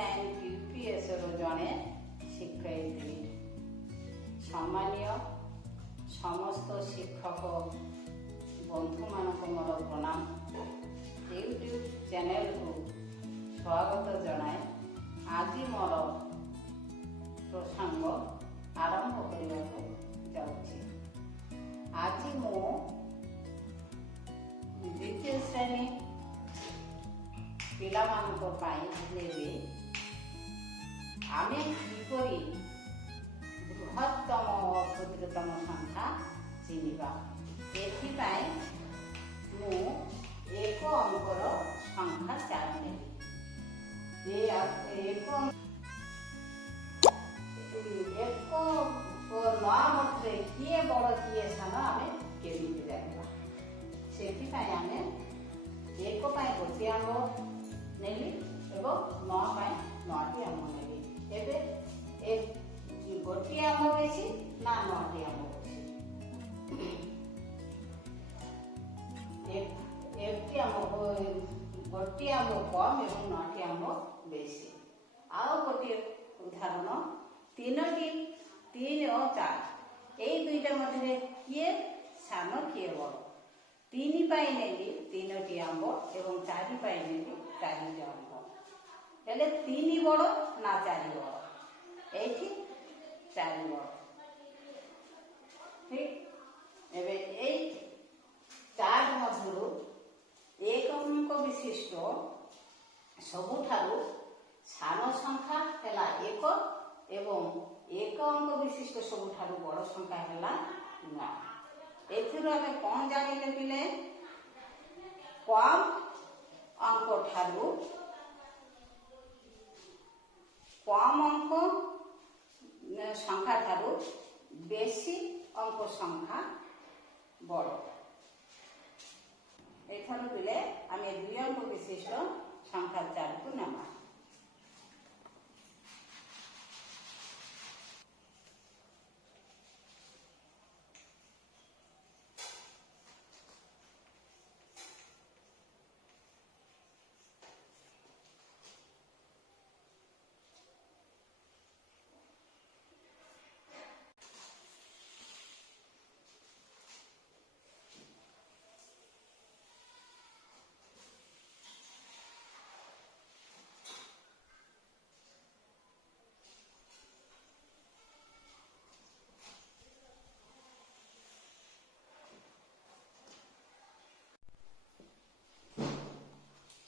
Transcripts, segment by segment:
9 UPS जड़े शिक्षयित्री। सम्मानीय समस्त शिक्षक बंधु मानक मोर प्रणाम। यूट्यूब चैनल को स्वागत जनाए। आज मोर प्रसंग आरंभ करने को जाऊँगी। आज मु द्वितीय श्रेणी पिला मानक पाई लेबे आमे किपरि बृहत्तम और क्षुद्रतम संख्या चिन्हिबा। एथिपाई मु एक अंकर संख्या 4 नेबी। एक नया मते किए बड़ किए सान आमे केमिति जानिबा। सेथिपाई आमे एक पाई गोटे अंग नेली एवं 9 पाई 9टी अंग नेली। एबे एक गोटे अंग बेसी ना 9टी अंग बेसी। एक अंग गोटे अंग कम एवं 9टी अंग बेसी। आउ गोटे उदाहरण 3 और 4 एई दुईटा मध्य किए सान किए बड़। 3 पाई नेली 3टी अंग एवं 4 पाई नेली 4टी अंग। हेले 3 बड़ ना 4 बड़? एठी 4 बड़। ठीक एबे एई 4 मधुरु एक अंक विशिष्ट सबुठारु सानो संख्या हेला 1 एवं एक अंक विशिष्ट सबुठारु बड़ संख्या हेला 9। एथिरु आमे कोन जानिले पिले? कम अंक ठारु कम अंक संख्या ठारु बेसी अंक संख्या बड़। एथर पिले आमे 2 अंक विशिष्ट संख्या 4 को नेमा।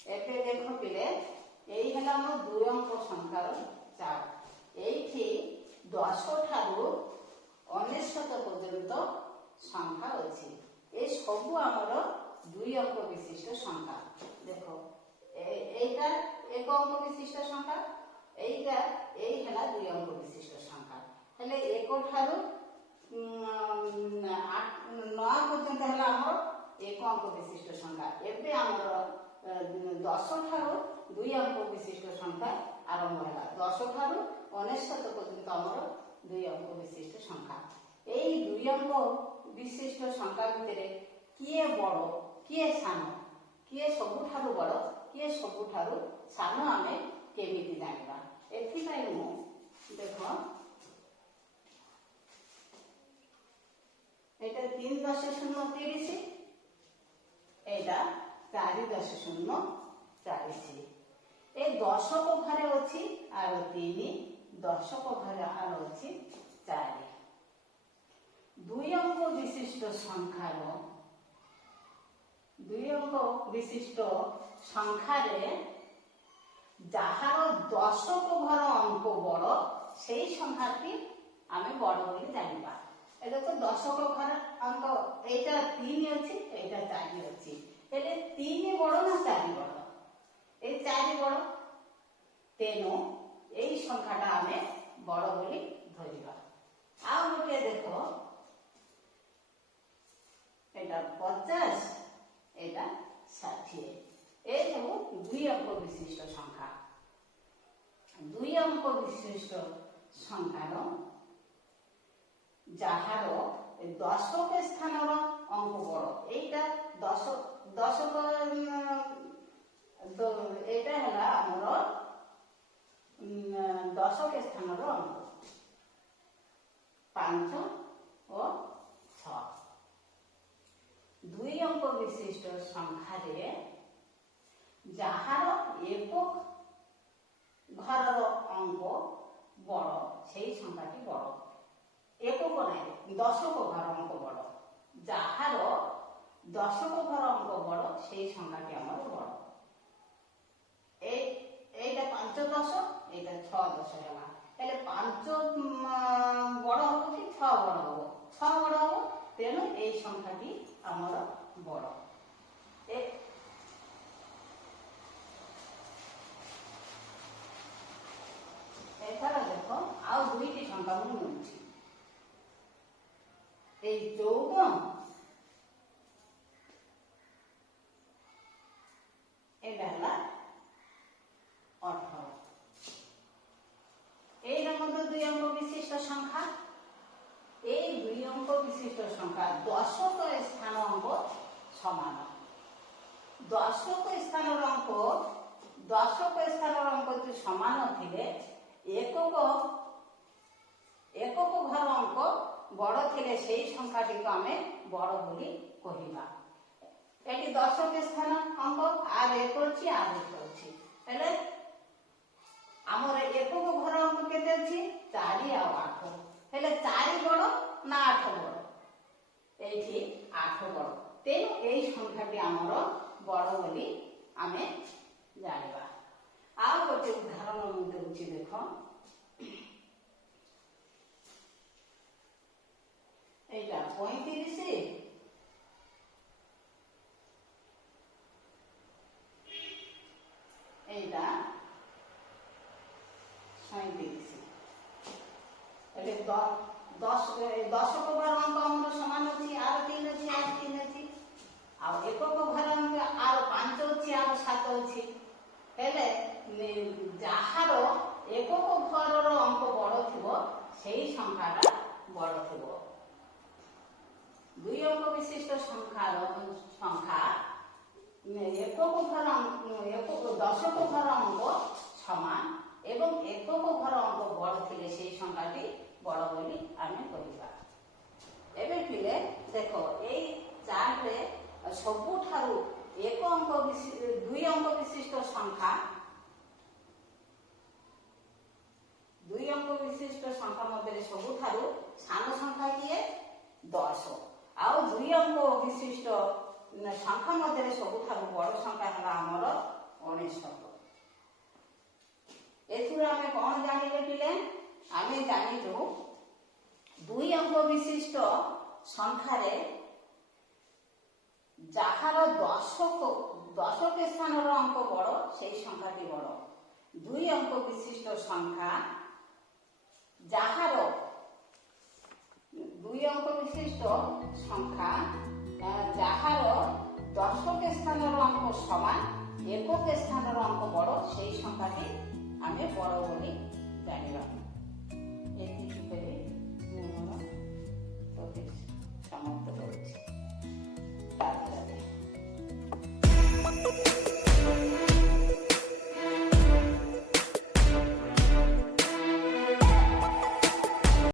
एते देखो पिले एई हला मो 2 अंक संख्यार 4। एइथि 10 ठारु 99 पर्यंत संख्या अछि। ए सबु हमर 2 अंक विशिष्ट संख्या। देखो एटा एक अंक विशिष्ट संख्या, एइटा एई हला 2 अंक विशिष्ट संख्या। हेले 1 ठारु 9 पर्यंत हला हमर 1 अंक विशिष्ट संख्या। एबे हमर 10 ठारु 2 अंक विशिष्ट संख्या आरंभ है। 10 ठारु 99 पर्यंत हमर 2 अंक विशिष्ट संख्या। एई 2 अंक विशिष्ट संख्या भितरे किए बड़ किए सान, किए सबुठारु बड़ किए सबुठारु सान आमे केमिति जानिबा। एथिपाई मु देखो एटा 3.030 एटा 4.040। ए 10 को घरे अछि आर 3 10 को घरे आर अछि 4। 2 अंक विशिष्ट संख्यार 2 अंक विशिष्ट संख्यारे जहार 10 को घर अंक बड़ सेई संख्याटी आमे बड़ बोली जानिबा। एटा तो 10 को घर अंक एटा 3 अछि एटा 4 अछि। हेले 3 बड़ ना 4 बड़? ए 4 बड़। तेनो एई संख्याटा आमे बड़ बोली धरिबा। आ गोटे देखो एटा 50 एटा 60। ए सब 2 अंक विशिष्ट संख्या। 2 अंक विशिष्ट संख्यार जहार 10 के स्थान अंक बड़। एटा 10 को एटा हला हमर ସ୍ଥାନର ଅଙ୍କ 5 ଓ 6। 2 ଅଙ୍କ ବିଶିଷ୍ଟ ସଂଖ୍ୟାରେ ଯାହାର ଏକକ ଘରର ଅଙ୍କ ବଡ଼ ସେଇ ସଂଖ୍ୟାଟି ବଡ଼। ଏକକ ନାହିଁ, ଦଶକ ଘର ଅଙ୍କ ବଡ଼। ଯାହାର ଦଶକ ଘର ଅଙ୍କ ବଡ଼ ସେଇ ସଂଖ୍ୟାଟି ଆମର ବଡ଼। এইটা 5 10, এইটা 6 10 ହେଲା। ହେଲେ 5 ବଡ଼ ହବ କି 6 ବଡ଼ ହବ? 6 ବଡ଼ ହବ, ତେଣୁ এই ସଂଖ୍ୟାଟି ଆମର ବଡ଼। এছাড়া দেখো ଆଉ দুইটি সংখ্যা ମୁଁ ନେଉଛି। এই 14 এটা ହେଲା 18। এইটা মধ্যে 2 অঙ্ক বিশিষ্ট সংখ্যা। এই 2 অঙ্ক বিশিষ্ট সংখ্যা দশক স্থান অঙ্ক সমান। দশক স্থানের অঙ্ক যদি সমান থিলে একক ঘর অঙ্ক বড় থিলে সেই সংখ্যাটিকে আমি বড় বলি কহিবা। এটি দশক স্থান অঙ্ক, আর এক অছি আর এক অছি। হেলে আমার একক ঘর অঙ্ক কেতে অছি? 4 আর 8। হেলে 4 বড় না 8 বড়? এইটি 8 বড়। তেণু এই সংখ্যাটি আমার বড় বলি আমি জানিবা। আর গোটে উদাহরণ মু দেউছি দেখ। এইটা 35, এইটা 37। એટલે 10 ঘর অঙ্ক আমার সমান ଅଛି, আর 3 ଅଛି, আর 3 ଅଛି। আর একক ঘর অঙ্ক আর 5 ଅଛି, আর 7 ଅଛି। ହେଲେ ଯାହାର ଏକକ ଘରର ଅଙ୍କ ବଡ଼ ଥିବ ସେଇ ସଂଖ୍ୟାଟା ବଡ଼ ଥିବ। 2 ଅଙ୍କ ବିଶିଷ୍ଟ ସଂଖ୍ୟା দশক ঘর অঙ্ক সমান এবং একক ঘর অঙ্ক বড় থিলে সেই সংখ্যাটি বড় বলি আমি কহিবা। এবে পিলে দেখো এই চার্টরে ସବୁଠାରୁ 2 অঙ্ক বিশিষ্ট সংখ্যা 2 অঙ্ক বিশিষ্ট সংখ্যা মধ্যে ସବୁଠାରୁ সান সংখ্যা কিয়ে 10। ଆଉ 2 অঙ্ক বিশিষ্ট সংখ্যা মধ্যে ସବୁଠାରୁ বড় সংখ্যা ହେଲା ଆମର 19। এথুরা আমি কোন জানিলে পিলে? আমি জানিলু 2 অঙ্ক বিশিষ্ট সংখ্যারে যাହାର দশক স্থানর অঙ্ক বড় সেই সংখ্যাটি বড়। 2 অঙ্ক বিশিষ্ট সংখ্যা যাହାର 2 অঙ্ক বিশিষ্ট সংখ্যা যাହାର দশক স্থানর অঙ্ক সমান একক স্থানর অঙ্ক বড় সেই সংখ্যাটি আমি বড় বলি জানিবা। এটি করে সমাপ্ত করছি।